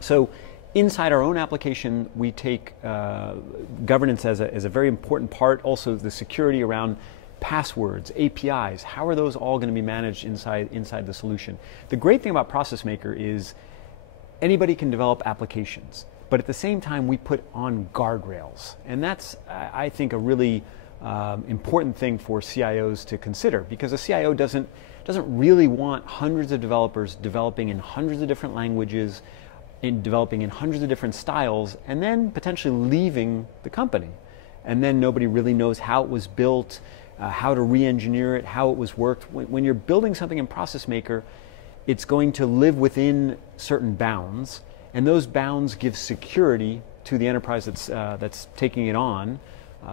So inside our own application, we take governance as a very important part, also the security around passwords, APIs. How are those all going to be managed inside the solution? The great thing about ProcessMaker is anybody can develop applications, but at the same time we put on guardrails. And that's, I think, a really important thing for CIOs to consider, because a CIO doesn't really want hundreds of developers developing in hundreds of different languages, developing in hundreds of different styles, and then potentially leaving the company. And then nobody really knows how it was built, how to re-engineer it, how it was worked. When you're building something in ProcessMaker, it's going to live within certain bounds, and those bounds give security to the enterprise that's taking it on,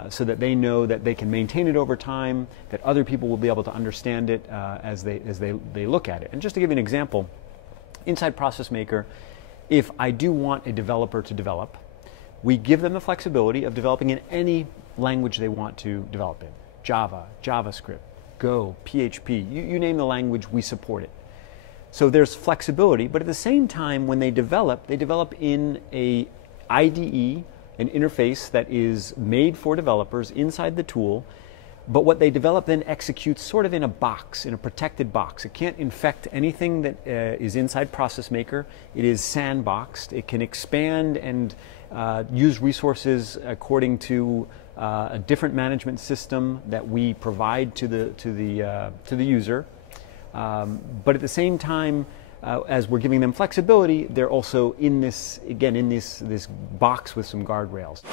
so that they know that they can maintain it over time, that other people will be able to understand it as they look at it. And just to give you an example, inside ProcessMaker, if I do want a developer to develop, we give them the flexibility of developing in any language they want to develop in. Java, JavaScript, Go, PHP, you name the language, we support it. So there's flexibility, but at the same time, when they develop in a IDE, an interface that is made for developers inside the tool, but what they develop then executes sort of in a box, in a protected box. It can't infect anything that is inside ProcessMaker. It is sandboxed. It can expand and use resources according to a different management system that we provide to the user. But at the same time, as we're giving them flexibility, they're also in this, again, in this box with some guardrails.